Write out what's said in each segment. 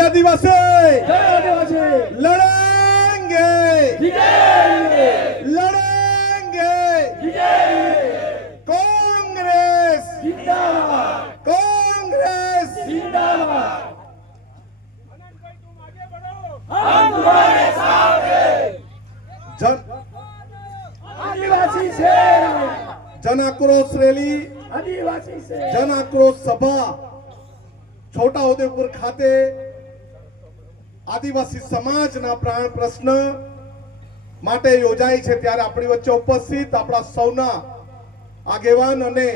आदिवासी जय आदिवासी लड़ेंगे जीतेंगे लड़ेंगे जीतेंगे कांग्रेस जिंदाबाद कांग्रेस जिंदाबाद हम तुम्हारे साथ हैं जन आदिवासी से जन आक्रोश रैली आदिवासी से जन आक्रोश सभा છોટાઉદેપુર ખાતે આદિવાસી સમાજના પ્રાણ પ્રશ્ન માટે યોજાઈ છે ત્યારે આપણી વચ્ચે ઉપસ્થિત આપણા સૌના આગેવાન અને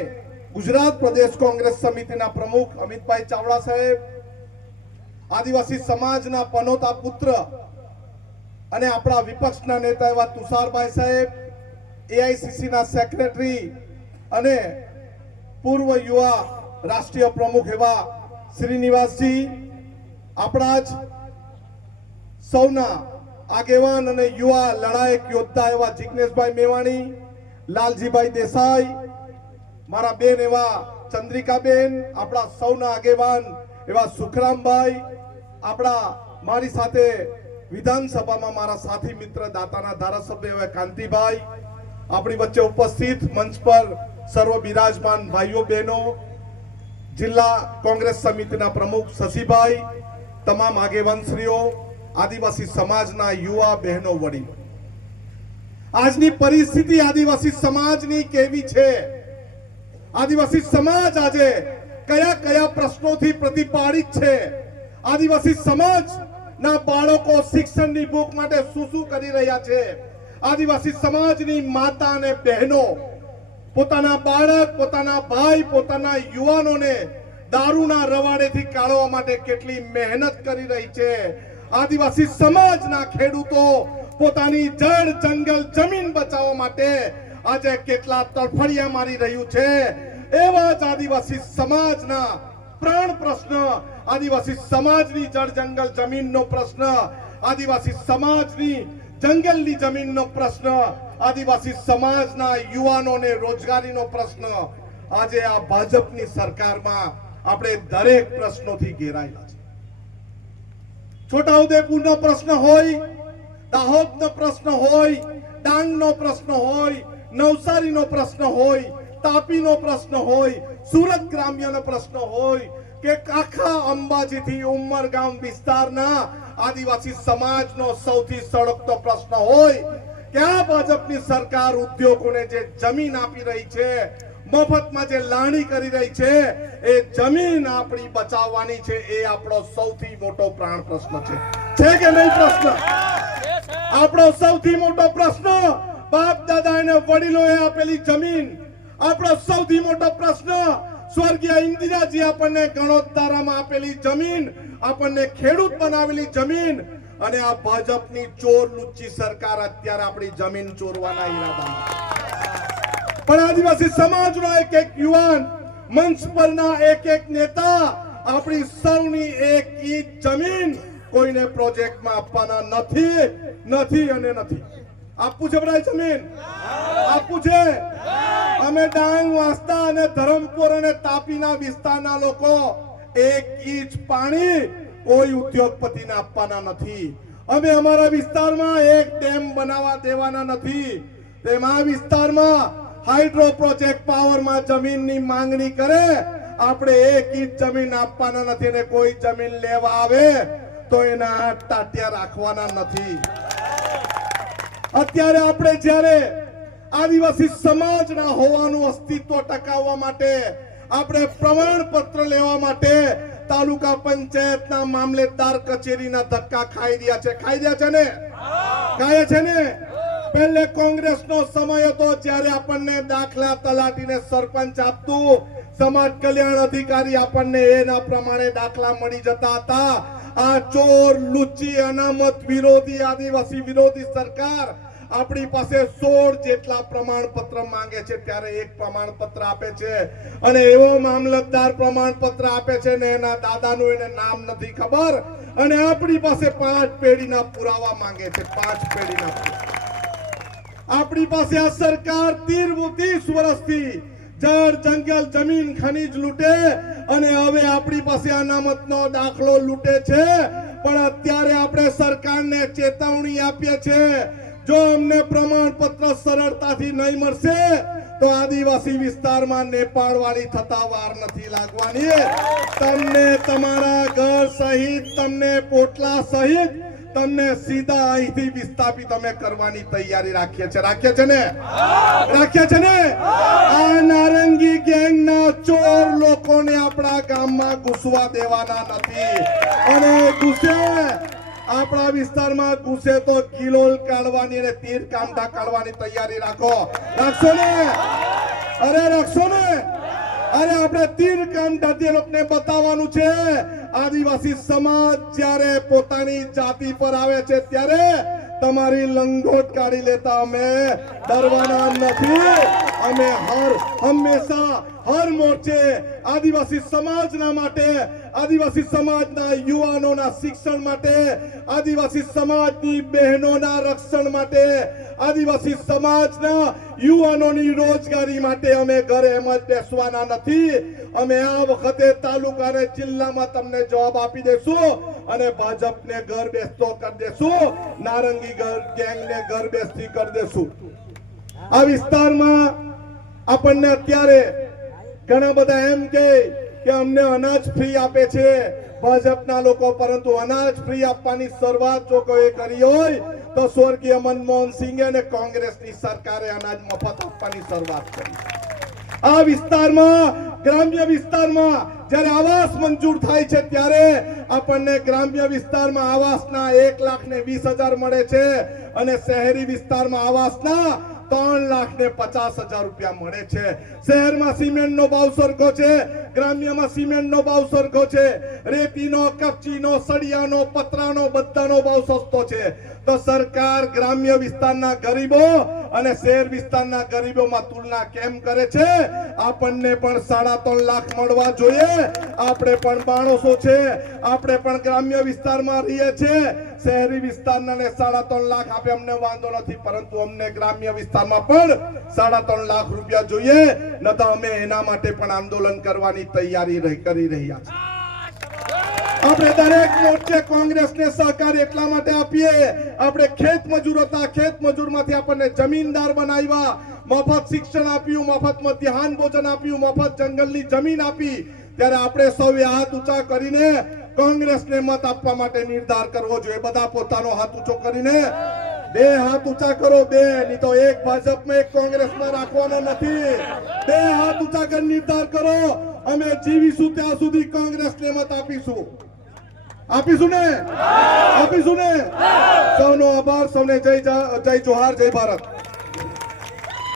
ગુજરાત પ્રદેશ કોંગ્રેસ સમિતિના પ્રમુખ અમિતભાઈ ચાવડા સાહેબ, આદિવાસી સમાજના પનોતા પુત્ર અને આપણા વિપક્ષના નેતા એવા તુષારભાઈ સાહેબ, એઆઈસીસીના સેક્રેટરી અને પૂર્વ યુવા રાષ્ટ્રીય પ્રમુખ એવા શ્રીનિવાસજી, આપણા જ સૌના આગેવાન અને યુવા લડાયક યોદ્ધા એવા જિગ્નેશભાઈ મેવાણી, લાલજીભાઈ દેસાઈ, મારા બેન એવા ચંદ્રિકાબેન, આપણા સૌના આગેવાન એવા સુખરામભાઈ, આપણા મારી સાથે વિધાનસભામાં મારા સાથી મિત્ર દાતાના ધારાસભ્ય એવા કાંતિભાઈ, આપણી વચ્ચે ઉપસ્થિત મંચ પર સર્વ બિરાજમાન ભાઈઓ બહેનો, जिला कांग्रेस समिति प्रमुख शशिभाई, तमाम आगेवानश्रीओ, आदिवासी समाजना युवा बहनों वडीलो, आजनी परिस्थिति आदिवासी समाजनी केवी छे? आदिवासी समाज आजे कया कया प्रश्नों थी प्रतिपादित छे? आदिवासी समाज ना बाळको शिक्षणनी बुक माटे શું કરી રહ્યા છે? आदिवासी समाजनी माता ने बहनों પોતાના બાળક, પોતાના ભાઈ, પોતાના યુવાનોને દારૂના રવાડેથી કાઢવા માટે કેટલી મહેનત કરી રહી છે? આદિવાસી સમાજના ખેડૂતો પોતાની જળ, જંગલ, જમીન બચાવવા માટે આજે કેટલા તડફડિયા મારી રહ્યું છે? એવા જ આદિવાસી સમાજના પ્રાણ પ્રશ્ન, આદિવાસી સમાજની જળ, જંગલ, જમીનનો પ્રશ્ન, આદિવાસી સમાજની જંગલની જમીનનો પ્રશ્ન, आदिवासी समाजना युवानोने रोजगारीनो प्रश्न आज आ भाजपनी सरकारमां आपणे दरेक प्रश्नोथी घेरायेला छे। छोटाउदेपुरनो प्रश्न होय, दाहोदनो प्रश्न होय, डांगनो प्रश्न होय, नवसारीनो प्रश्न होय, तापीनो प्रश्न होय, सूरत ग्राम्यनो प्रश्न होय के आखा अंबाजीथी उमरगाम विस्तारना आदिवासी समाजनो सौथी सळगतो प्रश्न होय क्या भाजपनी सरकार उद्योगोने जे जमीन आपी रही छे, मफतमां जे लाणी करी रही छे, ए जमीन आपणी बचाववानी छे, ए आपणो सौथी मोटो प्राण प्रश्न छे के नहीं? प्रश्न आपणो सौथी मोटो प्रश्न बाप दादा ने वडीलोए आपेली जमीन, आपणो सौथी मोटो प्रश्न स्वर्गीय इंदिराजी आपणे गणोत्तरामां आपेली जमीन, आपणे खेडूत बनावेली जमीन, અને આ ભાજપની ચોર લુચ્ચી સરકાર અત્યારે આપણી જમીન ચોરવાના ઈરાદામાં। પણ આદિવાસી સમાજનો એક એક યુવાન, મંચ પરના એક એક નેતા આપણી સૌની એક ઈંચ જમીન કોઈને પ્રોજેક્ટમાં આપવાના નથી, નથી અને નથી। આપવું છે બધાય જમીન? આપવું છે? અમે ડાંગ, વાંસદા અને ધરમપુર અને તાપીના વિસ્તારના લોકો એક ઈંચ પાણી कोई उद्योगपति ने आपवाना नथी। अमे अमारा विस्तारमा एक डेम बनावा देवाना नथी। तेमा विस्तारमा हाइड्रो प्रोजेक्ट पावर में जमीन नी मांगणी करे, आपणे एक इंच जमीन आपवाना नथी ने कोई जमीन लेवा आवे तो एना हाथ टाटिया राखवाना नथी। अत्यारे आपणे ज्यारे आदिवासी समाजना होवानुं अस्तित्व टकाववा माटे आपणे प्रमाणपत्र लेवा माटे तालुका पंचायतना मामलेदार कचेरीना धक्का खाई दिया छे। खाई दिया छे ने? खाया छे ने? पहले कांग्रेसनो समय हतो ज्यारे आपणने दाखला तलाटीने सरपंच आपतुं, समाज कल्याण अधिकारी आपणने एना प्रमाणे दाखला मळी जता हता। आ चोर लुच्ची अनामत विरोधी आदिवासी विरोधी सरकार આપણી પાસે 16 જેટલા પ્રમાણપત્ર માંગે છે ત્યારે એક પ્રમાણપત્ર આપે છે અને એવો મામલતદાર પ્રમાણપત્ર આપે છે ને એના દાદાનું એને નામ નથી ખબર અને આપણી પાસે 5 પેઢીના પુરાવા માંગે છે। 5 પેઢીના આપણી પાસે આ સરકાર 30 વર્ષથી જળ જંગલ જમીન ખનીજ લૂંટે અને હવે આપણી પાસે અનામતનો દાખલો લૂંટે છે. પણ અત્યારે આપણે સરકારને ચેતવણી આપીએ છીએ, જો અમને પ્રમાણપત્ર સરળતાથી નહીં મળશે તો આદિવાસી વિસ્તારમાં નેપાળ વાળી થતા વાર નથી લાગવાની. તમને તમારા ઘર સહિત, તમને પોટલા સહિત તમને સીધા અહીંથી વિસ્થાપિત અમે કરવાની તૈયારી રાખીએ છે ને? આ નારંગી ગેંગના ચોર લોકોને આપણા ગામમાં ઘૂસવા દેવાના નથી. અને ઘૂસે આપણા વિસ્તારમાં ઘૂસે તો કિલોલ કાઢવાની અને તીર કામઠા કાઢવાની તૈયારી રાખશો ને? રાખશો ને? આપણે તીર કામઠાથી લોકોને બતાવવાનું છે, આદિવાસી સમાજ જ્યારે પોતાની જાતિ પર આવે છે ત્યારે તમારી લંગોટ કાઢી લેતા અમે ડરવાના નથી. અમે હંમેશા હર મોરચે આદિવાસી સમાજના માટે, આદિવાસી સમાજના યુવાનોના શિક્ષણ માટે, આદિવાસી સમાજની બહેનોના રક્ષણ માટે, આદિવાસી સમાજના યુવાનોની રોજગારી માટે અમે ઘરે એમ જ બેસવાના નથી. અમે આ વખતે તાલુકા અને જિલ્લામાં તમને જવાબ આપી દેશું અને ભાજપને ઘર બેસતો કરી દેશું, નારંગી ગેંગને ઘર બેસતી કરી દેશું. આ વિસ્તારમાં આપણને અત્યારે ઘણા બધા એમ કે અમને અનાજ ફ્રી આપે છે ભાજપના લોકો, પરંતુ અનાજ ફ્રી આપવાની શરૂઆત જો કોઈ કરી હોય તો સ્વર્ગીય મનમોહન સિંહ અને કોંગ્રેસની સરકારે અનાજ મફત આપવાની શરૂઆત કરી. આ વિસ્તારમાં, ગ્રામ્ય વિસ્તારમાં જ્યારે આવાસ મંજૂર થાય છે ત્યારે આપણને ગ્રામ્ય વિસ્તારમાં આવાસના 1,20,000 મળે છે અને શહેરી વિસ્તારમાં આવાસના 3,50,000 રૂપિયા મળે છે. શહેરમાં સિમેન્ટનો ભાવ સરખો છે, ગ્રામ્યમાં સિમેન્ટનો ભાવ સરખો છે, રેતીનો, કપચીનો, સળિયાનો, પતરાનો બધાનો ભાવ સસ્તો છે. તો સરકાર ગ્રામ્ય વિસ્તારના ગરીબો અને શહેર વિસ્તારના ગરીબોમાં તુલના કેમ કરે છે? આપણને પણ 3.5 લાખ મળવા જોઈએ. આપણે પણ માણસો છે, આપણે પણ ગ્રામ્ય વિસ્તારમાં રહીએ છીએ. શહેરી વિસ્તારના 3.5 લાખ આપે અમને વાંધો નથી, પરંતુ અમને ગ્રામ્ય વિસ્તારમાં પણ 3.5 લાખ રૂપિયા જોઈએ. ન તો અમે એના માટે પણ આંદોલન કરવાની તૈયારી કરી રહ્યા છીએ. આપણે દરેક મોરચે કોંગ્રેસને સહકાર એટલા માટે આપીએ, આપણે ખેત મજૂર હતા, ખેત મજૂરમાંથી આપણને જમીનદાર બનાવ્યા, મફત શિક્ષણ આપ્યું, મફત મધ્યાહન ભોજન આપ્યું, મફત જંગલની જમીન આપી. ત્યારે આપણે સૌએ હાથ ઊંચા કરીને કોંગ્રેસને મત આપવા માટે નિર્ધાર કરવો જોઈએ. બધા પોતાનો હાથ ઊંચો કરીને 2 હાથ ઊંચા કરો, 2 નહીં તો એક ભાજપમાં એક કોંગ્રેસમાં રાખવાના નથી. 2 હાથ ઊંચા કરી નિર્ધાર કરો, અમે જીવીશું ત્યાં સુધી કોંગ્રેસને મત આપીશું. આપીશું ને? સૌનો આભાર, સૌને જય જોહાર, જય ભારત.